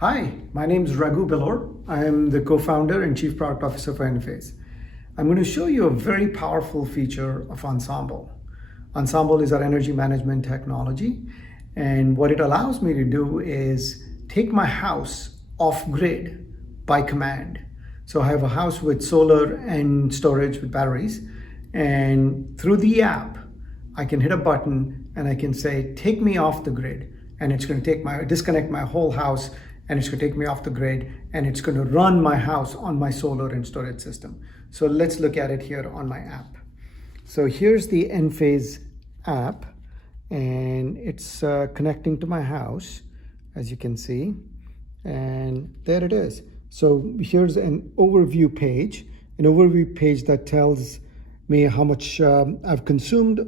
Hi, my name is Raghu Belor. I am the co-founder and chief product officer for Enphase. I'm going to show you a very powerful feature of Ensemble. Ensemble is our energy management technology, and what it allows me to do is take my house off grid by command. So I have a house with solar and storage with batteries, and through the app, I can hit a button and I can say, take me off the grid. And it's going to disconnect my whole house, and it's going to take me off the grid, and it's going to run my house on my solar and storage system. So let's look at it here on my app. So here's the Enphase app, and it's connecting to my house, as you can see. And there it is. So here's an overview page that tells me how much I've consumed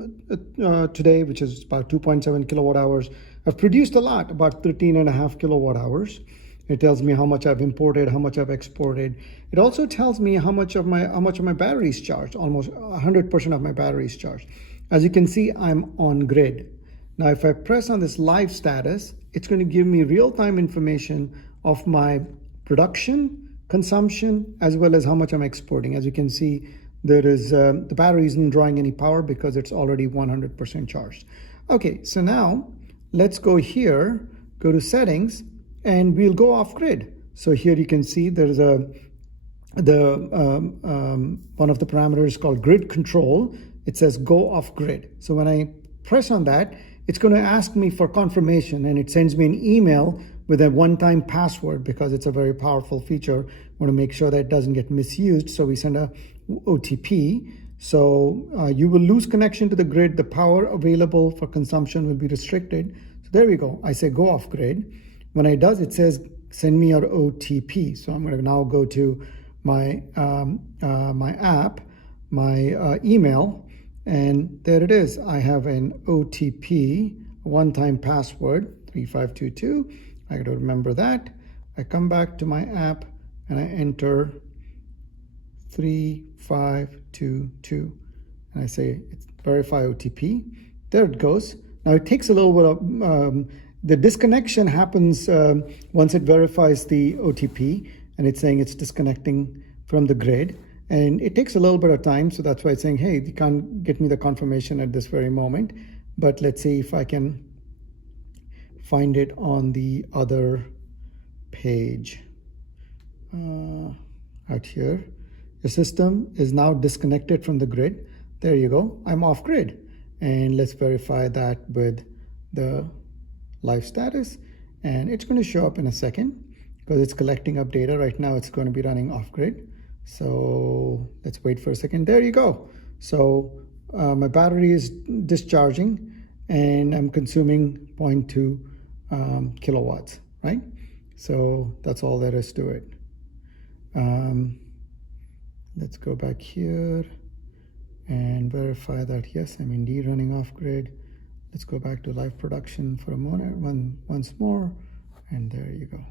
today, which is about 2.7 kilowatt hours. I've produced a lot, about 13.5 kilowatt hours. It tells me how much I've imported, how much I've exported. It also tells me how much of my battery is charged. Almost 100% of my battery is charged. As you can see, I'm on grid. Now, if I press on this live status, it's going to give me real-time information of my production, consumption, as well as how much I'm exporting. As you can see, there is the battery isn't drawing any power because it's already 100% charged. Okay, so now let's go here, go to settings, and we'll go off grid. So here you can see there's one of the parameters called grid control. It says go off grid. So when I press on that, it's going to ask me for confirmation, and it sends me an email with a one-time password because it's a very powerful feature. We want to make sure that it doesn't get misused. So we send a OTP. So you will lose connection to the grid. The power available for consumption will be restricted. So there we go. I say go off grid. When it does, it says send me your OTP. So I'm going to now go to my my app, my email, and there it is. I have an OTP, one-time password, 3522. I got to remember that. I come back to my app and I enter 3522, and I say it's verify OTP. There it goes. Now it takes a little bit of the disconnection happens once it verifies the OTP, and it's saying it's disconnecting from the grid, and it takes a little bit of time. So that's why it's saying, hey, you can't get me the confirmation at this very moment, but let's see if I can find it on the other page out here. The system is now disconnected from the grid. There you go. I'm off grid. And let's verify that with the live status. And it's going to show up in a second because it's collecting up data. Right now, it's going to be running off grid. So let's wait for a second. There you go. So my battery is discharging and I'm consuming 0.2 kilowatts, right? So that's all there is to it. Let's go back here and verify that, yes, I'm indeed running off grid. Let's go back to live production for a moment, once more, and there you go.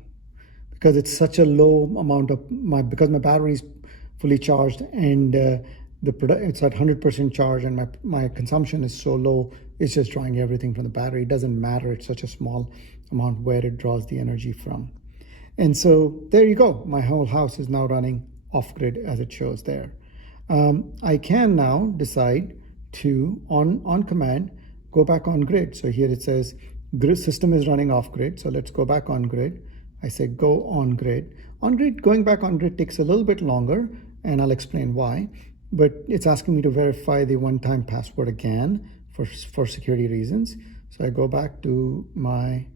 Because it's such a low amount of because my battery is fully charged and it's at 100% charge, and my consumption is so low, it's just drawing everything from the battery. It doesn't matter, it's such a small amount where it draws the energy from. And so there you go. My whole house is now running off grid as it shows there. I can now decide to, on command, go back on grid. So here it says grid system is running off grid. So let's go back on grid. I say go on grid. On grid, going back on grid takes a little bit longer, and I'll explain why. But it's asking me to verify the one-time password again for security reasons. So I go back to my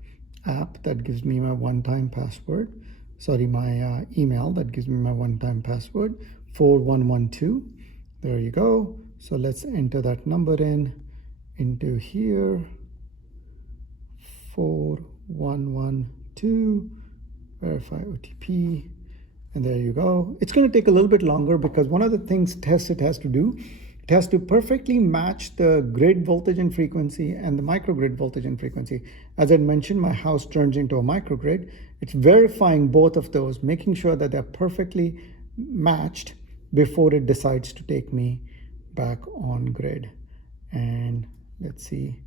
app that gives me my one-time password. Sorry, my email that gives me my one-time password, 4112. There you go. So let's enter that number into here, 4112, verify OTP, and there you go. It's going to take a little bit longer because one of the things it has to do, it has to perfectly match the grid voltage and frequency and the microgrid voltage and frequency. As I mentioned, my house turns into a microgrid. It's verifying both of those, making sure that they're perfectly matched before it decides to take me back on grid. And let's see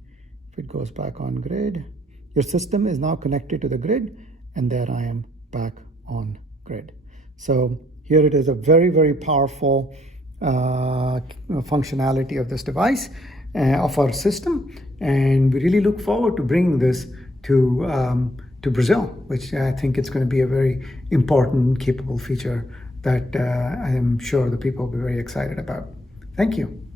if it goes back on grid. Your system is now connected to the grid, and there I am back on grid. So here it is, a very, very powerful functionality of this device, of our system, and we really look forward to bringing this to Brazil, which I think it's going to be a very important, capable feature that I am sure the people will be very excited about. Thank you.